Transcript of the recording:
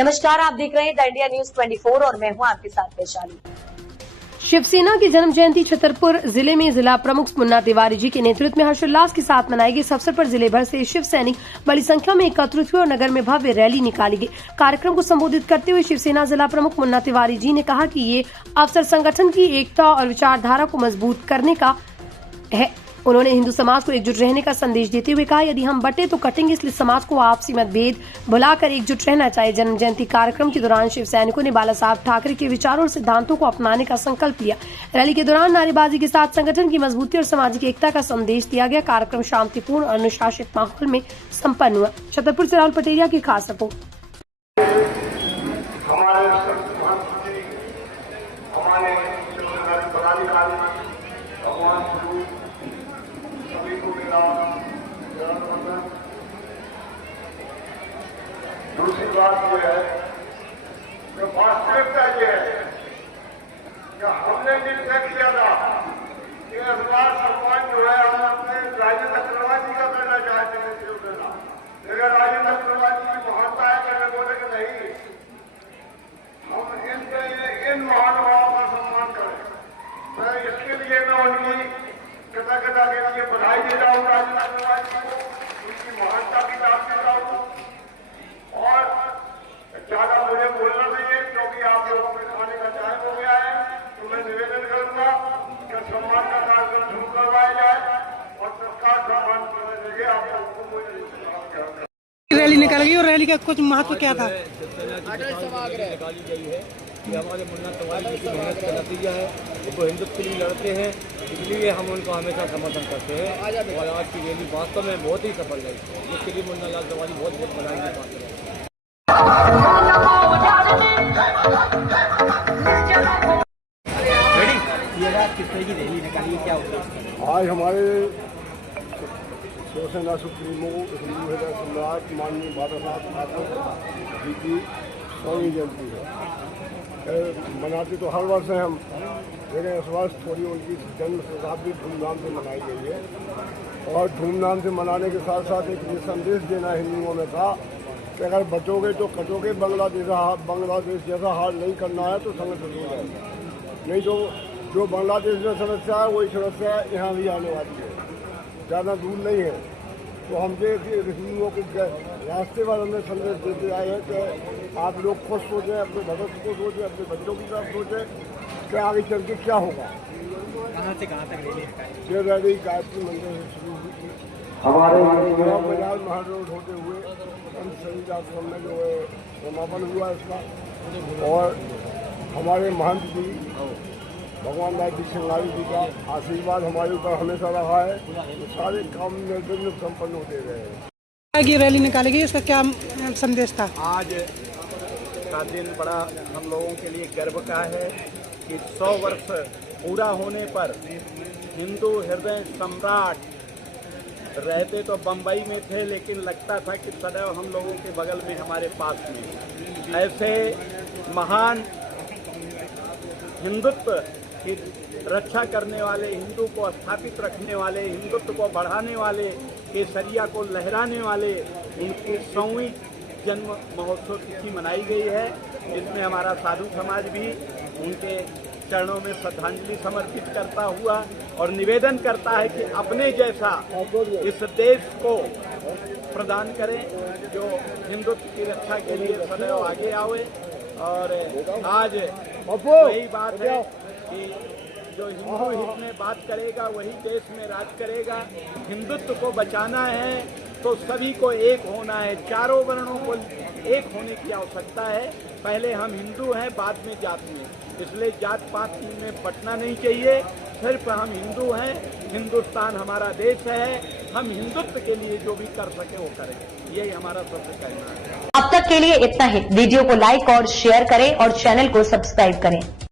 नमस्कार, आप देख रहे हैं द इंडिया न्यूज 24 और मैं हूं आपके साथ वैशाली। शिवसेना की जन्म जयंती छतरपुर जिले में जिला प्रमुख मुन्ना तिवारी जी के नेतृत्व में हर्षोल्लास के साथ मनाई गई। इस अवसर पर जिले भर से शिव सैनिक बड़ी संख्या में एकत्रित हुए और नगर में भव्य रैली निकाली गई। कार्यक्रम को संबोधित करते हुए शिवसेना जिला प्रमुख मुन्ना तिवारी जी ने कहा कि ये अवसर संगठन की एकता और विचारधारा को मजबूत करने का है। उन्होंने हिंदू समाज को एकजुट रहने का संदेश देते हुए कहा, यदि हम बटे तो कटेंगे, इसलिए समाज को आपसी मतभेद भुलाकर एकजुट रहना चाहिए। जन्म जयंती कार्यक्रम के दौरान शिव सैनिकों ने बाला साहब ठाकरे के विचारों और सिद्धांतों को अपनाने का संकल्प लिया। रैली के दौरान नारेबाजी के साथ संगठन की मजबूती और सामाजिक एकता का संदेश दिया गया। कार्यक्रम शांतिपूर्ण और अनुशासित माहौल में सम्पन्न हुआ। छतरपुर से राहुल पटेरिया की खास रिपोर्ट। दूसरी बात यह है कि वास्तविकता यह है कि हमने जिन तय किया था कि इस बार सम्मान जो है हम अपने राजेंद्र अग्रवाल जी का करना चाहते हैं शिवसेना, लेकिन राजेंद्र अग्रवाल जी की महत्ता है कि मैं बोले कि नहीं, हम इन महानुभावों का सम्मान करें। मैं इसके लिए मैं उनकी कृतज्ञता के लिए बधाई देता हूँ राजेंद्र अग्रवाल जी को, उनकी महानता की बात करता हूँ। और ज्यादा मुझे बोलना नहीं है क्योंकि आप लोगों के खाने का टाइम हो गया है, तो मैं निवेदन करूंगा कि सम्मान का कार्यक्रम शुरू करवाया जाए और सरकार सम्मान करने लगे। आप लोगों को मुझे रैली निकाल गई और रैली का कुछ महत्व क्या था? निकाली गई है कि हमारे मुन्ना तिवारी जी की मेहनत का नतीजा है। वो हिंदुत्व के लिए लड़ते हैं, इसलिए हम उनको हमेशा समर्थन करते हैं और आज की रैली वास्तव में बहुत ही सफल है। इसके लिए मुन्ना लाल तिवारी बहुत बहुत बधाई की बात है। कितने की रैली निकाली, क्या होगा? आज हमारे शिवसेना सुप्रीमो हिंदू हृदय सम्राट माननीय बाला साहब ठाकरे जी की 100वीं जयंती है। मनाते तो हर वर्ष हैं हम, लेकिन इस वर्ष थोड़ी उनकी जन्म शताब्दी धूमधाम से मनाई गई है। और धूमधाम से मनाने के साथ साथ एक ये संदेश देना हिंदुओं में था कि अगर बचोगे तो कटोगे, बांग्लादेश जैसा हाल नहीं करना है तो संगठन हो जाएगा। नहीं तो जो बांग्लादेश में समस्या है वही समस्या यहाँ भी आने वाली है, ज़्यादा दूर नहीं है। तो हम हिंदुओं को रास्ते पर हमें संदेश देते आए हैं कि आप लोग खुद सोचें, अपने भविष्य को सोचें, अपने बच्चों की तरफ सोचें कि आगे चल के क्या होगा। कहाँ से कहाँ तक रैली निकाली? ये रैली गायत्री मंदिर से शुरू हुई थी, हमारे बाजार महल रोड होते हुए शहीद आश्रम में जो है समापन हुआ इसका। और हमारे महंत जी भगवान राज जी सिंगारी जी का आशीर्वाद हमारे ऊपर हमेशा रहा है, तो सारे काम निर्विघ्न संपन्न होते रहे हैं। ये रैली निकाली गई, इसका क्या संदेश था? आज का दिन बड़ा हम लोगों के लिए गर्व का है कि 100 वर्ष पूरा होने पर हिंदू हृदय सम्राट रहते तो बम्बई में थे, लेकिन लगता था कि सदैव हम लोगों के बगल में, हमारे पास में ऐसे महान हिंदुत्व की रक्षा करने वाले, हिंदू को स्थापित रखने वाले, हिंदुत्व को बढ़ाने वाले, केसरिया को लहराने वाले, उनकी 100वीं जन्म महोत्सव तिथि मनाई गई है, जिसमें हमारा साधु समाज भी उनके चरणों में श्रद्धांजलि समर्पित करता हुआ और निवेदन करता है कि अपने जैसा इस देश को प्रदान करें जो हिंदुत्व की रक्षा के लिए सदैव आगे आवे। और आज वही बात है कि जो हिंदू हित में बात करेगा वही देश में राज करेगा। हिंदुत्व को बचाना है तो सभी को एक होना है, चारों वर्णों को एक होने की आवश्यकता है। पहले हम हिंदू हैं, बाद में जात में, इसलिए जात पात में बंटना नहीं चाहिए। सिर्फ हम हिंदू हैं, हिंदुस्तान हमारा देश है, हम हिंदुत्व के लिए जो भी कर सके वो करें, यही हमारा सबसे कहना है। अब तक के लिए इतना ही। वीडियो को लाइक और शेयर करें और चैनल को सब्सक्राइब करें।